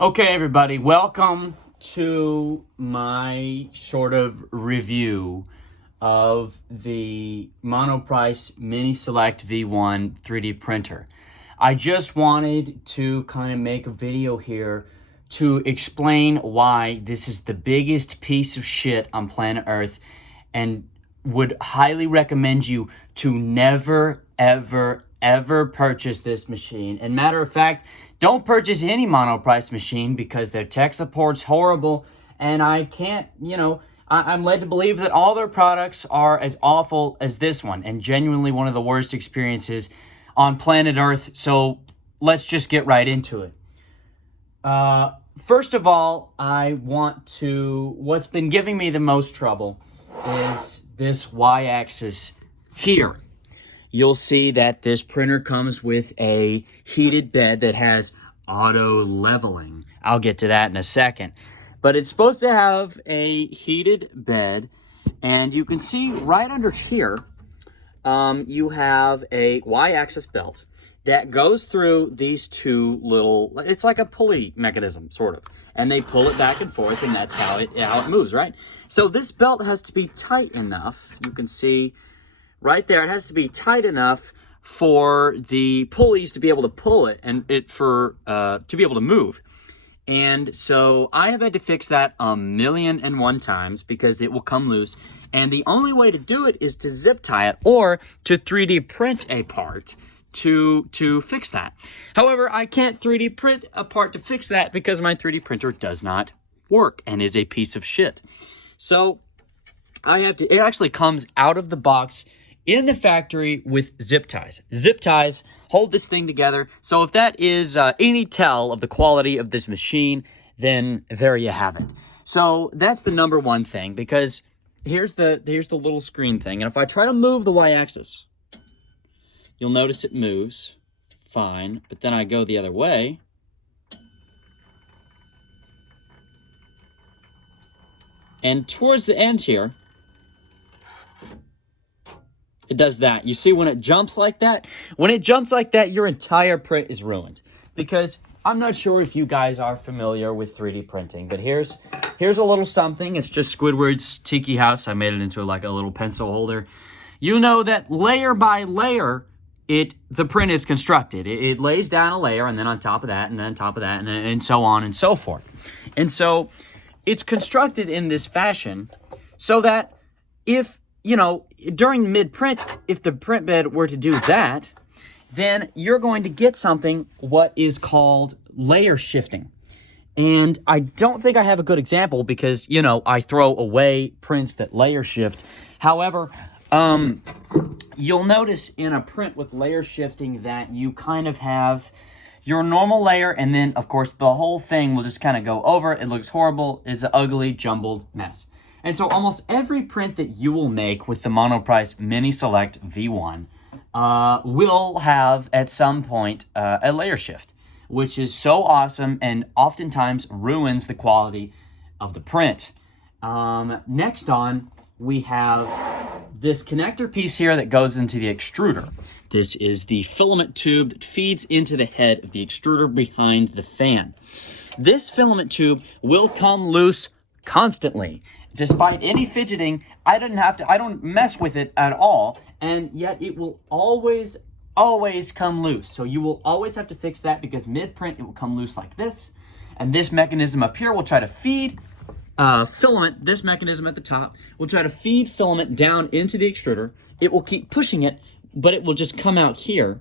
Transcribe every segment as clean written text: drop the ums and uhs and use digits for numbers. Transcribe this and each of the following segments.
Okay, everybody, welcome to my sort of review of the Monoprice Mini Select V1 3D printer. I just wanted to kind of make a video here to explain why this is the biggest piece of shit on planet Earth, and would highly recommend you to never, ever purchase this machine. And matter of fact, don't purchase any Monoprice machine because their tech support's horrible, and I can't, I'm led to believe that all their products are as awful as this one, and genuinely one of the worst experiences on planet Earth. So let's just get right into it. First of all, what's been giving me the most trouble is this y-axis here. You'll see that this printer comes with a heated bed that has auto leveling. I'll get to that in a second. But it's supposed to have a heated bed, and you can see right under here, you have a y-axis belt that goes through these two little, it's like a pulley mechanism, sort of. And they pull it back and forth, and that's how it moves, right? So this belt has to be tight enough. You can see right there, it has to be tight enough for the pulleys to be able to pull it and to be able to move. And so I have had to fix that 1,000,001 times because it will come loose. And the only way to do it is to zip tie it or to 3D print a part to fix that. However, I can't 3D print a part to fix that because my 3D printer does not work and is a piece of shit. So it actually comes out of the box in the factory with zip ties. Zip ties hold this thing together. So if that is any tell of the quality of this machine, then there you have it. So that's the number one thing, because here's the little screen thing. And if I try to move the y-axis, you'll notice it moves fine, but then I go the other way. And towards the end here, it does that. You see, when it jumps like that, your entire print is ruined. Because I'm not sure if you guys are familiar with 3D printing, but here's a little something. It's just Squidward's Tiki House. I made it into like a little pencil holder. You know that layer by layer, the print is constructed. It lays down a layer, and then on top of that, and then on top of that, and so on and so forth. And so it's constructed in this fashion so that if, during mid-print, if the print bed were to do that, then you're going to get something what is called layer shifting. And I don't think I have a good example because, I throw away prints that layer shift. However, you'll notice in a print with layer shifting that you kind of have your normal layer, and then, of course, the whole thing will just kind of go over. It looks horrible. It's an ugly, jumbled mess. And so almost every print that you will make with the Monoprice Mini Select V1 will have, at some point, a layer shift, which is so awesome and oftentimes ruins the quality of the print. Next on, we have this connector piece here that goes into the extruder. This is the filament tube that feeds into the head of the extruder behind the fan. This filament tube will come loose constantly. Despite any fidgeting, I don't mess with it at all, and yet it will always come loose. So you will always have to fix that because mid-print, it will come loose like this. And this mechanism up here will try to feed filament. This mechanism at the top will try to feed filament down into the extruder. It will keep pushing it, but it will just come out here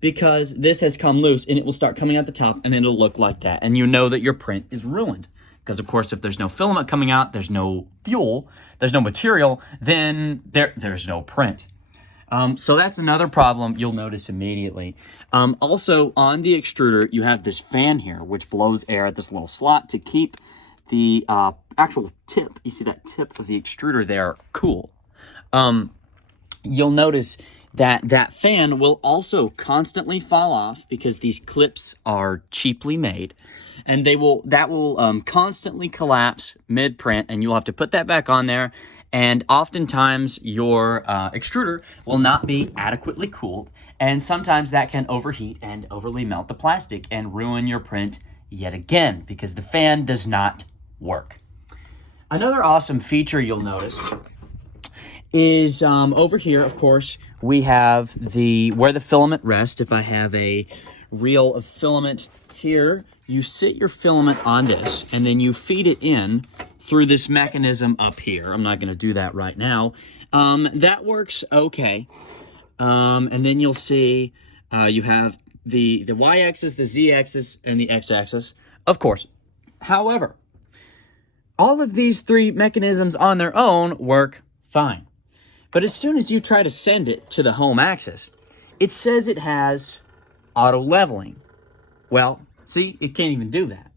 because this has come loose, and it will start coming out the top, and it'll look like that. And you know that your print is ruined. Because, of course, if there's no filament coming out, there's no fuel, there's no material, then there's no print. So that's another problem you'll notice immediately. Also, on the extruder, you have this fan here, which blows air at this little slot to keep the actual tip, you see that tip of the extruder there, cool. You'll notice that fan will also constantly fall off because these clips are cheaply made, and that will constantly collapse mid-print, and you'll have to put that back on there. And oftentimes your extruder will not be adequately cooled, and sometimes that can overheat and overly melt the plastic and ruin your print yet again because the fan does not work. Another awesome feature you'll notice is over here, of course, we have where the filament rests. If I have a reel of filament here, you sit your filament on this, and then you feed it in through this mechanism up here. I'm not going to do that right now. That works okay. And then you'll see you have the y-axis, the z-axis, and the x-axis, of course. However, all of these three mechanisms on their own work fine. But as soon as you try to send it to the home axis, it says it has auto leveling. Well, see, it can't even do that.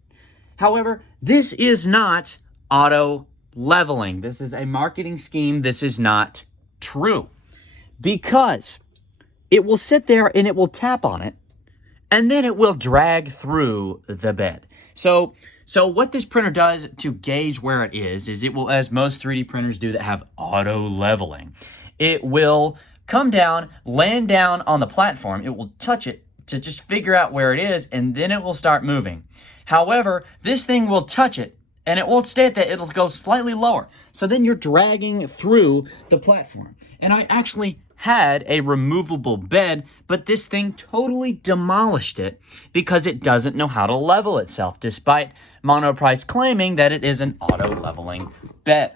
However, this is not auto leveling. This is a marketing scheme. This is not true. Because it will sit there and it will tap on it, and then it will drag through the bed. So what this printer does to gauge where it is it will, as most 3D printers do that have auto leveling, it will come down, land down on the platform, it will touch it to just figure out where it is, and then it will start moving. However, this thing will touch it, and it won't stay at that, it'll go slightly lower. So then you're dragging through the platform. And I actually had a removable bed, but this thing totally demolished it because it doesn't know how to level itself, despite Monoprice claiming that it is an auto-leveling bed.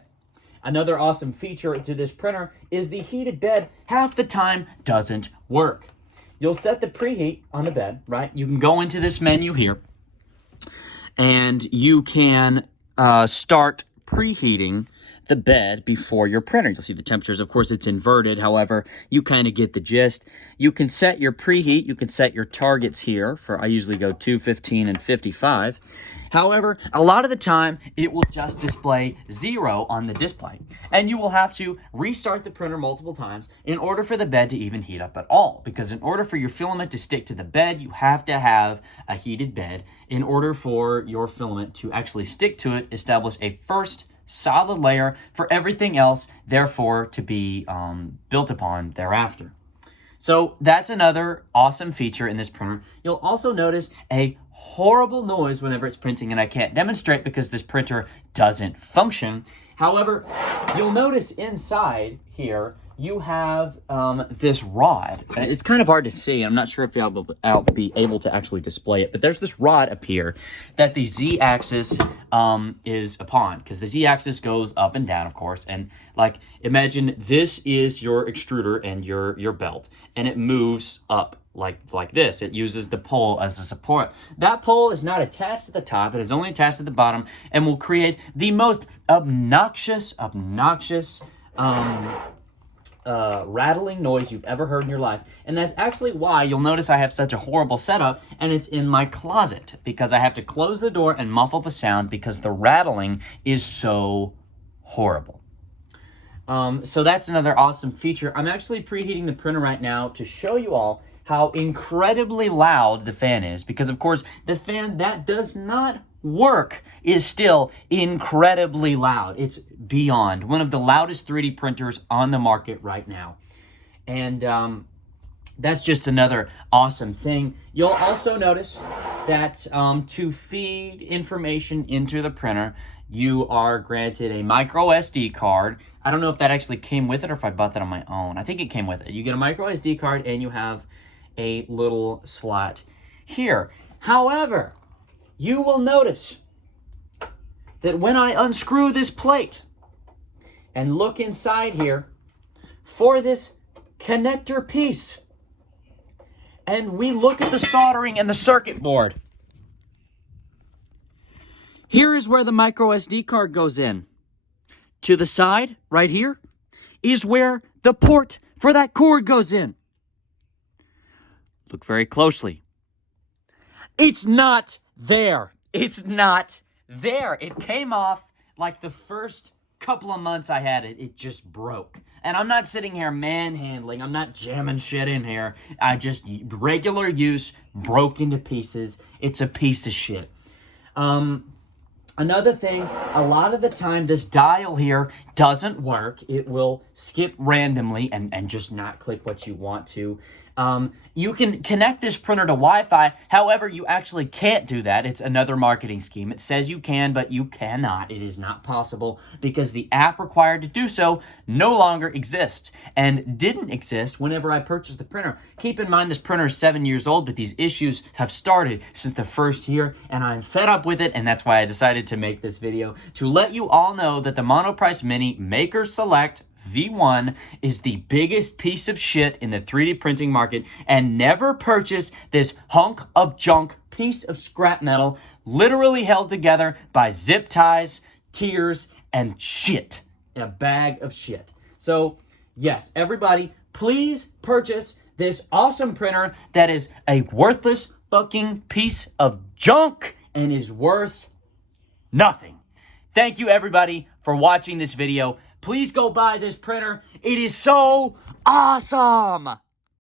Another awesome feature to this printer is the heated bed half the time doesn't work. You'll set the preheat on the bed, right? You can go into this menu here, and you can start preheating the bed before your printer. You'll see the temperatures. Of course, it's inverted. However, you kind of get the gist. You can set your preheat. You can set your targets here I usually go 215 and 55. However, a lot of the time, it will just display 0 on the display. And you will have to restart the printer multiple times in order for the bed to even heat up at all. Because in order for your filament to stick to the bed, you have to have a heated bed. In order for your filament to actually stick to it, establish a first solid layer for everything else, therefore, to be built upon thereafter. So that's another awesome feature in this printer. You'll also notice a horrible noise whenever it's printing, and I can't demonstrate because this printer doesn't function. However, you'll notice inside here, you have this rod. It's kind of hard to see. I'm not sure if I'll be able to actually display it, but there's this rod up here that the z-axis is upon, because the z-axis goes up and down, of course. And like, imagine this is your extruder and your belt, and it moves up like this. It uses the pole as a support. That pole is not attached to the top. It is only attached to the bottom, and will create the most obnoxious rattling noise you've ever heard in your life. And that's actually why you'll notice I have such a horrible setup, and it's in my closet, because I have to close the door and muffle the sound because the rattling is so horrible. So that's another awesome feature. I'm actually preheating the printer right now to show you all how incredibly loud the fan is, because of course the fan that does not work is still incredibly loud. It's beyond one of the loudest 3D printers on the market right now. And that's just another awesome thing. You'll also notice that to feed information into the printer, you are granted a micro SD card. I don't know if that actually came with it or if I bought that on my own. I think it came with it. You get a micro SD card and you have a little slot here. However, you will notice that when I unscrew this plate and look inside here for this connector piece, and we look at the soldering and the circuit board, here is where the micro SD card goes in. To the side, right here, is where the port for that cord goes in. Look very closely. It's not there. It's not there. It came off like the first couple of months I had it. It just broke. And I'm not sitting here manhandling. I'm not jamming shit in here. I just, regular use, broke into pieces. It's a piece of shit. Another thing, a lot of the time this dial here doesn't work. It will skip randomly and just not click what you want to. You can connect this printer to Wi-Fi. However, you actually can't do that. It's another marketing scheme. It says you can, but you cannot. It is not possible because the app required to do so no longer exists and didn't exist whenever I purchased the printer. Keep in mind, this printer is 7 years old, but these issues have started since the first year, and I'm fed up with it, and that's why I decided to make this video to let you all know that the Monoprice Mini Maker Select V1 is the biggest piece of shit in the 3D printing market, and never purchase this hunk of junk piece of scrap metal literally held together by zip ties, tears, and shit. A bag of shit. So, yes, everybody, please purchase this awesome printer that is a worthless fucking piece of junk and is worth nothing. Thank you, everybody, for watching this video. Please go buy this printer. It is so awesome.